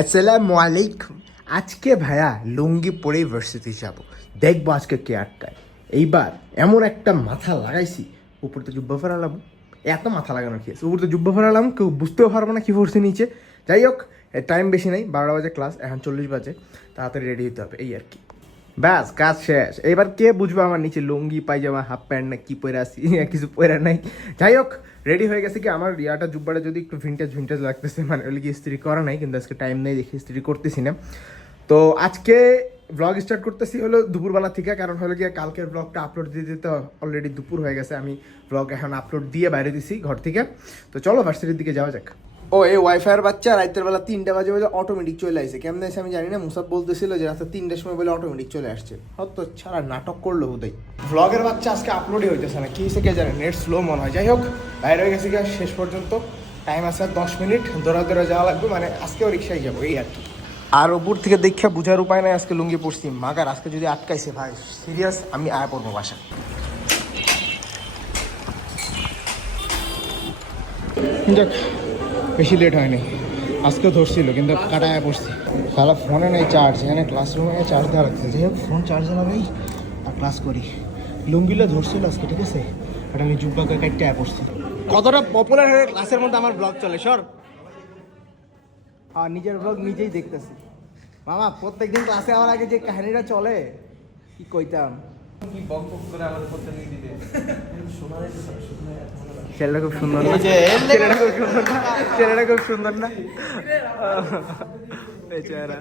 আসসালামু আলাইকুম। আজকে ভাইয়া লুঙ্গি পরেই ভার্সিটি যাব। দেখব আজকে কে আটকায়। এইবার এমন একটা মাথা লাগাইছি, উপর তো জুব্বা ফেরালাম এত মাথা লাগানো কি আছে? উপর তো জুব্বা ফেরালাম কেউ বুঝতেও পারব না কী পড়ছে নিচে। যাই হোক টাইম বেশি নাই, বারোটা বাজে ক্লাস এখন চল্লিশ বাজে। তাড়াতাড়ি রেডি হতে হবে, এই আর কি। ব্যাস, কাজ শেষ। এবার কে বুঝবে আমার নিচে লুঙ্গি পায়জামা হাফ প্যান্ট না কি পরে আসি কিছু পরে নাই। যাই হোক রেডি হয়ে গেছে কি? আমার ইয়াটা জুব্বাটা যদি একটু ভিন্টেজ ভিন্টেজ লাগতেছে মানে ওগুলি কি ইস্ত্রি করা নাই, কিন্তু আজকে টাইম নেই দেখি ইস্ত্রি করতেছি না। তো আজকে ব্লগ স্টার্ট করতেছি হলো দুপুরবেলা থেকে, কারণ হলো গিয়ে কালকের ব্লগটা আপলোড দিয়ে দিতে অলরেডি দুপুর হয়ে গেছে। আমি ব্লগ এখন আপলোড দিয়ে বাইরে দিছি ঘর থেকে। তো চলো ভার্সিটির দিকে যাওয়া যাক। ও এই ওয়াইফাইয়ের বাচ্চা রাতের বেলা তিনটা বাজে বাজে অটোমেটিক চলে আসে কেমন আছে আমি জানি না মুসাব বলতেছিল যে রাতে তিনটার সময় বলে অটোমেটিক চলে আসছে। হয়তো ছাড়া নাটক করল বোধহয়। ব্লগের বাচ্চা আজকে আপলোডই হইতেছে না কি হয়েছে কে জানে নেট স্লো মনে হয়। যাই হোক বাইরে হয়ে গেছে শেষ পর্যন্ত। টাইম আছে আর দশ মিনিট দৌড়া দৌড়া যাওয়া লাগবে মানে আজকেও রিক্সায় যাব এই আর কি। আর ওপর থেকে দেখা বুঝার উপায় নাই আজকে লুঙ্গি পড়ছি মাগার আজকে যদি আটকাইছে ভাই সিরিয়াস আমি আয়া পড়ব বাসা যাক বেশি লেট হয়নি। আজকেও ধরছিল কিন্তু কাটায় পড়ছি সারা ফোনে নেই চার্জ এখানে ক্লাসরুমে চার্জ দেওয়া লাগছে। যাই হোক ফোন চার্জ লাগাই আর ক্লাস করি। লুঙ্গিলে ধরছিল আজকে ঠিক আছে? আর আমি জুব্বাকে কাটতে আয় পড়ছি কতটা পপুলার হয়ে ক্লাসের মধ্যে আমার ব্লগ চলে সর। আর নিজের ব্লগ নিজেই দেখতেছি। মামা প্রত্যেকদিন ক্লাসে আমার আগে যে কাহিনীটা চলে কি কইতাম? ছেলেটা খুব সুন্দর না? ছেলেটা খুব সুন্দর না? ছেলেটা খুব সুন্দর না? বেচারা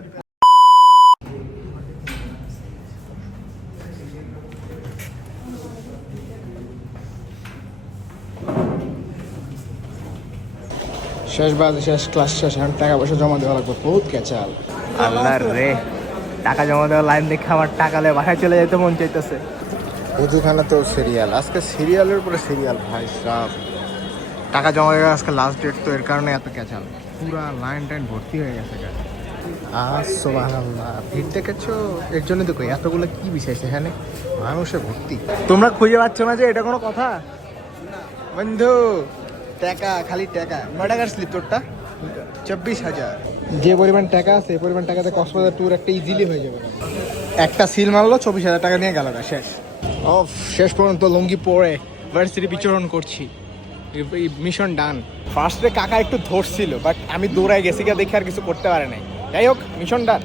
শেষ বাদ শেষ ক্লাস শেষ এখন টাকা পয়সা জমা দেওয়া লাগবে। বহুত ক্যাচাল। আল্লাহ রে টাকা জমা দেওয়ার লাইন দেখে আমার টাকা লে বাসায় চলে যেতে মন চাইতেছে। ওখানে তো সিরিয়াল আজকে সিরিয়ালের উপরে সিরিয়াল ভাই সাহ টাকা জমা দেওয়া আজকে লাস্ট ডেট তো এর কারণে এত ক্যাচাল পুরা লাইন টাইন ভর্তি হয়ে গেছে সুবহানাল্লাহ, ভিড় দেখেছ? এর জন্য দেখো এতগুলো কি বিষয়ছে এখানে মানুষে ভর্তি। তোমরা খুঁজে পাচ্ছ না যে এটা কোনো কথা? বন্ধু, টাকা, খালি টাকা। নয় টাকার স্লিপ তোরটা? চব্বিশ হাজার। যে পরিমাণ টাকা আছে পরিমাণ টাকাতে কক্সবাজার ট্যুর একটা ইজিলি হয়ে যাবে। একটা সিল মারলো, চব্বিশ হাজার টাকা নিয়ে গেল শেষ। ও শেষ পর্যন্ত লুঙ্গি পরে ভার্সিটি বিচরণ করছি। মিশন ডান ফার্স্টে কাকা একটু ধরছিল বাট আমি দৌড়ায় গেছি গিয়ে দেখে আর কিছু করতে পারে নাই। যাই হোক মিশন ডান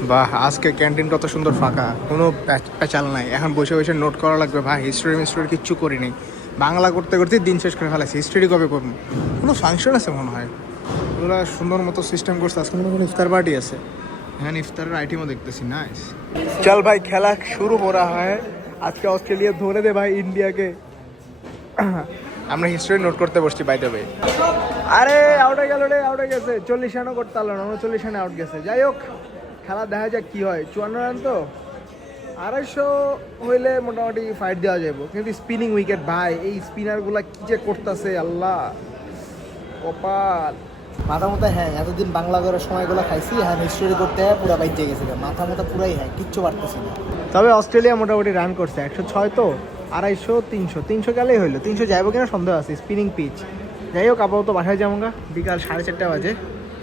বাহ, আজকে ক্যান্টিন কত সুন্দর ফাঁকা। কোনো প্যাচ- প্যাচাল নাই। এখন বসে বসে নোট করা লাগবে, ভাই হিস্টোরি মিস্টোরি কিচ্ছু করিনি। বাংলা করতে করতে দিন শেষ করে ফেলাছি। হিস্টোরি কবে করব? কোনো ফাংশন আছে মনে হয়? ওরা সুন্দর মতো সিস্টেম করছে। আজকে মনে কোনো ইফতার পার্টি আছে। হ্যাঁ ইফতারের আইটেমও দেখতেছি নাইস চল ভাই খেলা শুরু করা হয়। আজকে অস্ট্রেলিয়া ধরে দে ভাই ইন্ডিয়াকে। আমরা হিস্ট্রি নোট করতে বসছি বাই দ্য আরে আউট হয়ে গেল রে আউট হয়ে গেছে। চল্লিশ রানও করতে পারল না উনচল্লিশ রানে আউট গেছে। যাই হোক খেলা দেখা যাক কি হয়। চুয়ান্ন রান তো। আড়াইশো হইলে মোটামুটি ফাইট দেওয়া যাব কিন্তু স্পিনিং উইকেট ভাই এই স্পিনারগুলা কি যে করতেছে আল্লাহ। কপাল। মাথা মতো হ্যাঁ এতদিন বাংলা করার সময়গুলো খাইছি হ্যাঁ হিস্টোরি করতে হয় পুরা বাইতে গেছে মাথা মতো পুরাই হ্যাঁ কিচ্ছু পারতেছি না। তবে অস্ট্রেলিয়া মোটামুটি রান করছে একশো ছয় তো আড়াইশো তিনশো তিনশো গেলেই হইল। তিনশো যাইবো কিনা সন্দেহ আছে স্পিনিং পিচ যাই হোক আপাতত বাসায় যাব গা বিকাল সাড়ে চারটা বাজে।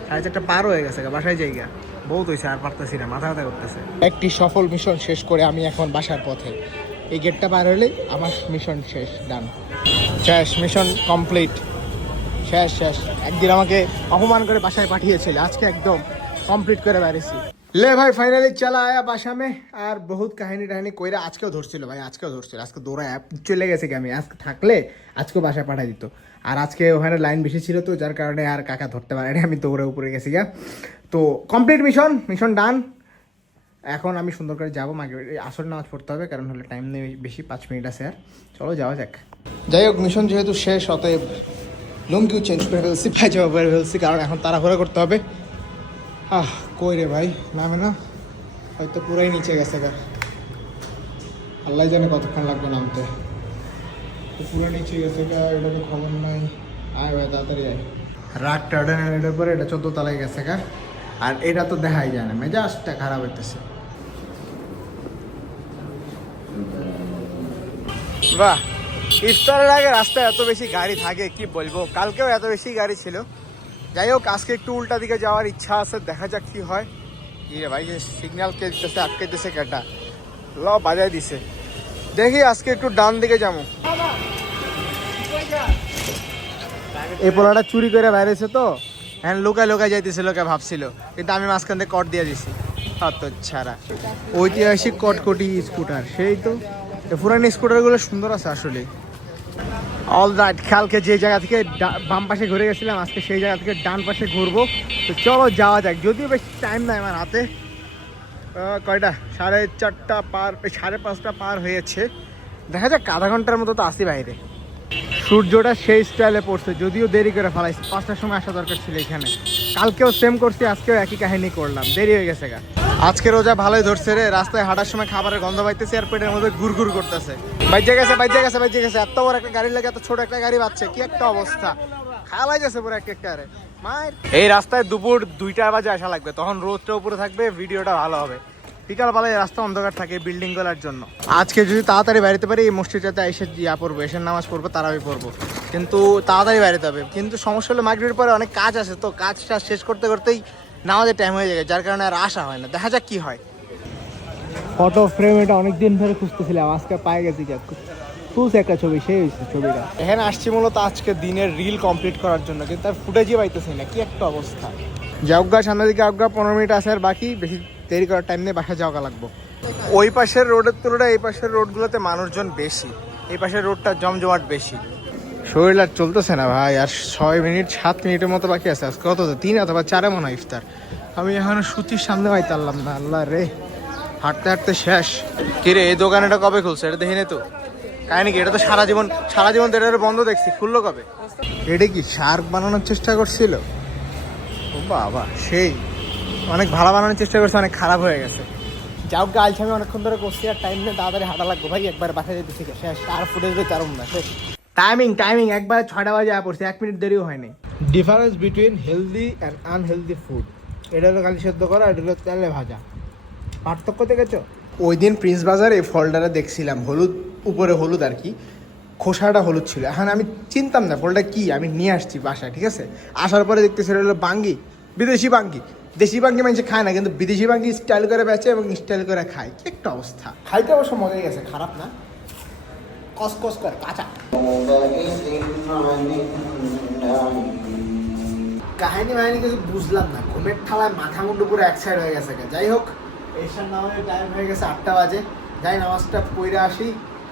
সাড়ে চারটা পার হয়ে গেছে গা বাসায় যাই গা। বহুত হয়েছে আর পারতেছি না মাথা ব্যথা করতেছে। একটি সফল মিশন শেষ করে আমি এখন বাসার পথে। এই গেটটা পার হলেই আমার মিশন শেষ ডান শেষ মিশন কমপ্লিট শেষ শেষ। একদিন আমাকে অপমান করে বাসায় পাঠিয়েছিল। আজকে একদম কমপ্লিট করে বেরিয়েছি লে ভাই ফাইনালি চালা আয়া বাসা মে আর বহুত কাহিনী টাহিনী কইরা আজকেও ধরছিল ভাই, আজকেও ধরছিল। আজকে দৌড়ায় চলে গেছে কি আমি? আজকে থাকলে আজকেও বাসায় পাঠাই দিত। আর আজকে ওখানে লাইন বেশি ছিল তো, যার কারণে আর কাকা ধরতে পারেনি। আমি দৌড়ে উপরে গেছি গা তো কমপ্লিট মিশন মিশন ডান এখন আমি সুন্দর করে যাব। মাকে আসর নামাজ পড়তে হবে, কারণ হলে টাইম নেই বেশি, পাঁচ মিনিট আছে আর। চলো যাওয়া যাক। যাই হোক মিশন যেহেতু শেষ, অতএব লুঙ্গিও চেঞ্জ করে ফেলছি পায়জামা পরে ফেলছি, কারণ এখন তাড়াহুড়া করতে হবে। আহ, কই রে ভাই, নামে না? হয়তো পুরাই নিচে গেছে গা। আল্লাহ জানে কতক্ষণ লাগবে নামতে। পুরো নিচে গেছে গা, এটা তো খবর নাই। আয় ভাই, তাড়াতাড়ি আয়। রাগ টার্ডেনের এটার পরে এটা চোদ্দ তলায় গেছে গা। আর এটা তো দেখাই যায় না, মেজাজটা খারাপ হইতেছে। বাহ। ইফতারের আগে রাস্তায় এত বেশি গাড়ি থাকে, কি বলব? কালকেও এত বেশি গাড়ি ছিল। যাই হোক, আজকে একটু উল্টা দিকে যাওয়ার ইচ্ছা আছে, দেখা যাক কি হয়। রে ভাই সিগন্যাল কে দিতেছে আটকে দিতেছে কেটা? ল, বাজায় দিছে। দেখি আজকে একটু ডান দিকে যাব। এই পোলাটা চুরি করে বাইরেছে তো হ্যাঁ লোকায় লোকায় যাইতেছে লোকে ভাবছিল। কিন্তু আমি মাঝখান থেকে কট দিয়ে দিছি। অত ছাড়া। ঐতিহাসিক কটকটি স্কুটার সেই তো। পুরানি স্কুটারগুলো সুন্দর আছে আসলে অল রাইট কালকে যে জায়গা থেকে বাম পাশে ঘুরে গেছিলাম, আজকে সেই জায়গা থেকে ডান পাশে ঘুরবো। তো চলো যাওয়া যাক। যদিও বেশ টাইম নাই আমার হাতে কয়টা? সাড়ে চারটা পার, সাড়ে পাঁচটা পার হয়েছে। দেখা যাক, আধা ঘণ্টার মতো তো আসি বাইরে। সূর্যটা সেই স্টাইলে পড়ছে, যদিও দেরি করে ফেলাইছি। পাঁচটার সময় আসা দরকার ছিল এখানে। কালকেও সেম করছি, আজকেও একই কাহিনী করলাম। দেরি হয়ে গেছে গা। আজকে রোজা ভালোই ধরছে রে। রাস্তায় হাঁটার সময় খাবারের গন্ধ পাইতেছে আর পেটের মধ্যে গুড় করতেছে। বাইজে গেছে বাইজে গেছে বাইজে গেছে। এত বড় একটা গাড়ি লাগে এত ছোট একটা গাড়ি পাচ্ছে কি একটা অবস্থা। খালাই যাচ্ছে পুরো এক একটা রে এই রাস্তায় দুপুর দুইটা বাজে আসা লাগবে তখন রোদটা উপরে থাকবে ভিডিওটা ভালো হবে। বিকাল বেলায় রাস্তা অন্ধকার থাকে বিল্ডিংগুলার জন্য। আজকে যদি তাড়াতাড়ি বাড়িতে পারি এই মসজিদটাতে এসে ইয়া পড়ব এসে নামাজ পড়ব তারাবি পড়ব। কিন্তু তাড়াতাড়ি বাড়িতে হবে। কিন্তু সমস্যা হলো মাগরিবের পরে অনেক কাজ আছে তো কাজটা শেষ করতে করতেই নামাজের টাইম হয়ে যায় যার কারণে আর আসা হয় না। দেখা যাক কি হয়। ফটো ফ্রেম এটা অনেক দিন ধরে খুঁজতেছিলাম আজকে পাই গেছি যাক তুলছে একটা ছবি সেই হয়েছে ছবিটা। এখানে আসছি মূলত আজকে দিনের রিল কমপ্লিট করার জন্য কিন্তু তার ফুটেজই পাইতেছি না কি একটা অবস্থা। যাওগা সামনের দিকে আজ্ঞা পনেরো মিনিট আছে আর বাকি বেশি দেরি করার টাইম নেই বাসা যাওয়া লাগবো। ওই পাশের রোডের তুলনায় এই পাশের রোডগুলোতে মানুষজন বেশি এই পাশের রোডটা জমজমাট বেশি। শরীর আর চলতেছে না ভাই, আর ছয় মিনিট, সাত মিনিটের মতো বাকি আছে। আজকে কত তিন অথবা চারে মনে হয় ইফতার। আমি এখন সুতির সামনে পাইতে পারলাম না, আল্লাহ রে। হাঁটতে হাঁটতে শেষ। কিরে, এই দোকানটা কবে খুলছে? এটা দেখিনি তো। কাহিনি কি? এটা তো সারা জীবন সারা জীবন এটা বন্ধ দেখছি। খুললো কবে? এটা কি শার্ক বানানোর চেষ্টা করছিল? ও বাবা, সেই। অনেক ভালো বানানোর চেষ্টা করছে, অনেক খারাপ হয়ে গেছে। যাও গাছ আমি অনেকক্ষণ ধরে করছি, আর টাইম নেই তাড়াতাড়ি হাঁটা লাগবো। ভাই, একবার বাসায় যেতে শিখে শেষ। আর ফুটেজ চারুম না, শেষ। টাইমিং টাইমিং একবার ছয়টা বাজে পড়ছে এক মিনিট দেরিও হয়নি। Difference between healthy and unhealthy food এটা হলো কালি সেদ্ধ করা এটা হলো তেলে ভাজা। পার্থক্য দেখেছ? ওই দিন প্রিন্স বাজারে এই ফলটা দেখছিলাম হলুদ উপরে হলুদ আর কি। খোসাটা হলুদ ছিল। এখন আমি চিনতাম না ফলটা কি আমি নিয়ে আসছি বাসায় ঠিক আছে? আসার পরে দেখতেছি এটা হলো বাঙ্গি বিদেশি বাঙ্গি। দেশি বাঙ্গি মানুষ খায় না কিন্তু বিদেশি বাঙ্গি স্টাইল করে বেচে এবং স্টাইল করে খায়। কি একটা অবস্থা। খাইতে অবশ্য মজাই গেছে খারাপ না। কস কস করে কাঁচা কাহিনী বাহিনী কিছু বুঝলাম না ঘুমের ঠালায় মাথা মুন্ডু পুরো এক সাইড হয়ে গেছে যাই হোক এসার নামাজের টাইম হয়ে গেছে আটটা বাজে যাই নামাজটা পড়ে আসি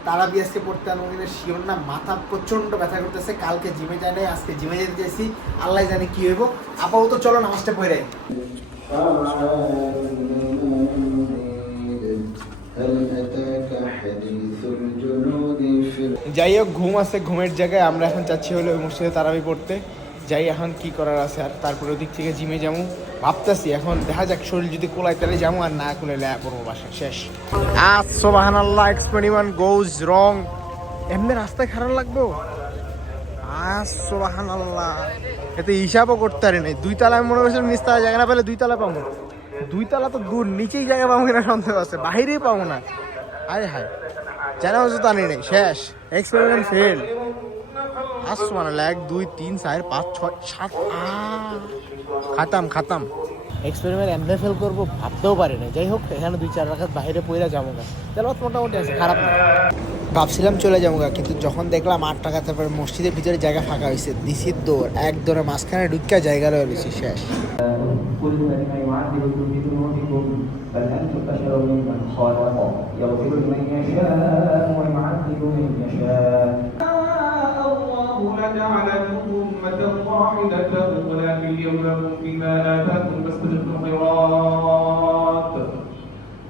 তারা বিএসকে পড়তে আনো কিন্তু শিওর না মাথা প্রচণ্ড ব্যথা করতেছে কালকে জিমে যাই নাই আজকে জিমে যেতে চাইছি আল্লাহ জানে কি হইব আপাতত চলো নামাজটা পড়ে আই। هل أتاك حديث الجنود في যাই হোক, ঘুম আছে, ঘুমের জায়গায় আমরা এখন যাচ্ছি হলো মসজিদে তারাবি পড়তে। যাই এখন কি করার আছে আর তারপরে ওদিক থেকে জিমে যাব। ভাবতেছি এখন দেখা যাক, শরীর যদি কোলায় তাহলে যাব আর না কোলে লেয়া পড়ব বাসা শেষ। আজ সোবাহান আল্লাহ এক্সপেরিমেন্ট গোজ রং এমনি রাস্তায় খারাপ লাগবো? আজ সোবাহান আল্লাহ এতে হিসাবও করতে পারি নাই। দুই তলা আমি মনে করছিলাম নিচতলা জায়গা না পেলে দুই তলা পাবো। দুই তলা তো দূর, নিচেই জায়গা পাবো কিনা সন্দেহ আছে বাইরেই পাবো না। আরে হায়। জানা হচ্ছে তো আনি নেই শেষ। এক্সপেরিমেন্ট ফেল আসছো মানে এক দুই, তিন, চার, পাঁচ, ছয়, সাত আ খাতাম খাতাম। এক্সপেরিমেন্ট এমনি ফেল করবো ভাবতেও পারি না যাই হোক এখানে দুই চার রাখাত বাইরে পইরা যাবো গা তাহলে মোটামুটি আছে খারাপ না ভাবছিলাম চলে যাবো গা কিন্তু যখন দেখলাম আট টাকা তারপরে মসজিদের ভিতরে জায়গা ফাঁকা হয়েছে দিসির দৌড় এক দৌড়ে মাঝখানে ঢুকা জায়গা রয়েছে শেষ قل فلم يعذبكم بذنوبكم بل انتم اشر ممن خلق يغفر لمن يشاء ويعذب من يشاء الله لجعلكم أمة واحدة ولكن ليبلوكم فيما آتاكم فاستبقوا الخيرات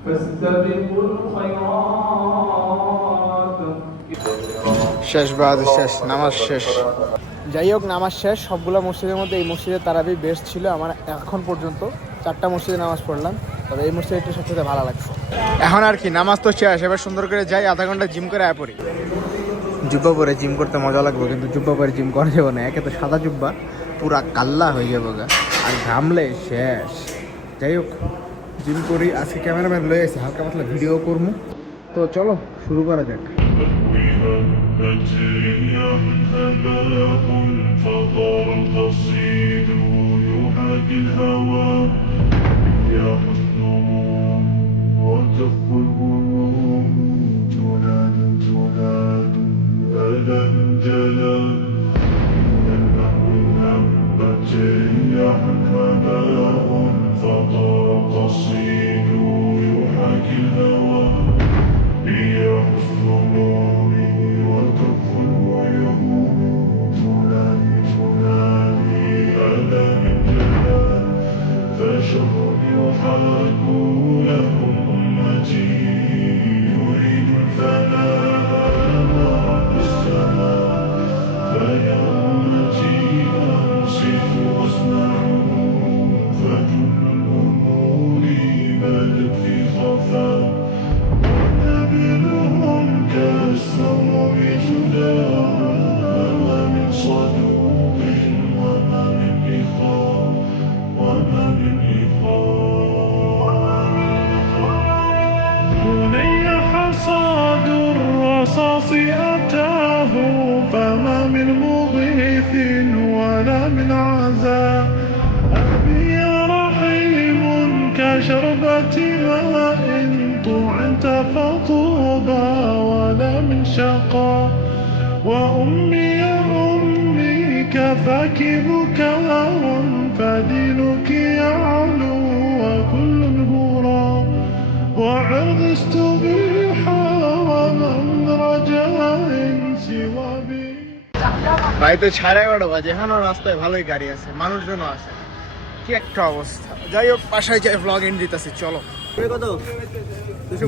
فاستبقوا الخيرات শেষ বাদ শেষ নামাজ শেষ যাই হোক নামাজ শেষ সবগুলো মসজিদের মধ্যে এই মসজিদে তারাবি বেস্ট ছিল আমার এখন পর্যন্ত চারটা মসজিদে নামাজ পড়লাম তবে এই মসজিদে একটু সবচেয়ে ভালো লাগছে এখন আর কি নামাজ তো শেষ এবার সুন্দর করে যাই আধা ঘন্টা জিম করে আয় পড়ি জুব্বা পরে জিম করতে মজা লাগবে কিন্তু জুব্বা পরে জিম করা যাবে না একে তো সাদা জুব্বা পুরা কাল্লা হয়ে যাবে গা আর ঘামলে শেষ যাই হোক জিম করি আজকে ক্যামেরাম্যান লয়ে এসে হালকা পাতলা ভিডিও করবো তো চলো শুরু করা যাক بدريا هباء فطار القصيد يحاكي الهوى رياح النموم وتف أبدا جلا النهر نبتي يحيى وأمي يا أمي كفاك بكاء فدينك يعلو وكل الهرى وعرض استبيحا ومن رجاء سوى بي ভাই তো সাড়ে এগারোটা বাজে এখনো রাস্তায় ভালোই গাড়ি আছে মানুষজনও আছে কি একটা অবস্থা যাই হোক বাসায় যাই ব্লগ এন্ড দিতেছি চলো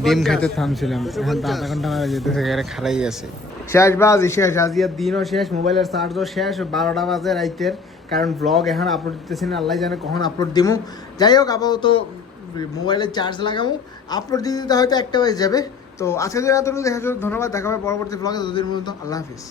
ডিম খাইতে থামছিলাম এখন তো আধা ঘন্টা হয়ে যেতেছে গাড়ি খারাই আছে শেষ বাজি, শেষ আজিয়ার দিনও শেষ, মোবাইলের চার্জও শেষ, বারোটা বাজে রাইতের। কারণ ব্লগ এখন আপলোড দিতেছি না, আল্লাহ জানে কখন আপলোড দিমু। যাই হোক, আপাতত মোবাইলে চার্জ লাগামু আপলোড দিতে দিতে হয়তো একটা বাজে যাবে। তো আজকের জন্য এতটুকু, দেখা ধন্যবাদ, দেখা হবে পরবর্তী ব্লগে দুদিন পর্যন্ত, আল্লাহ হাফিজ।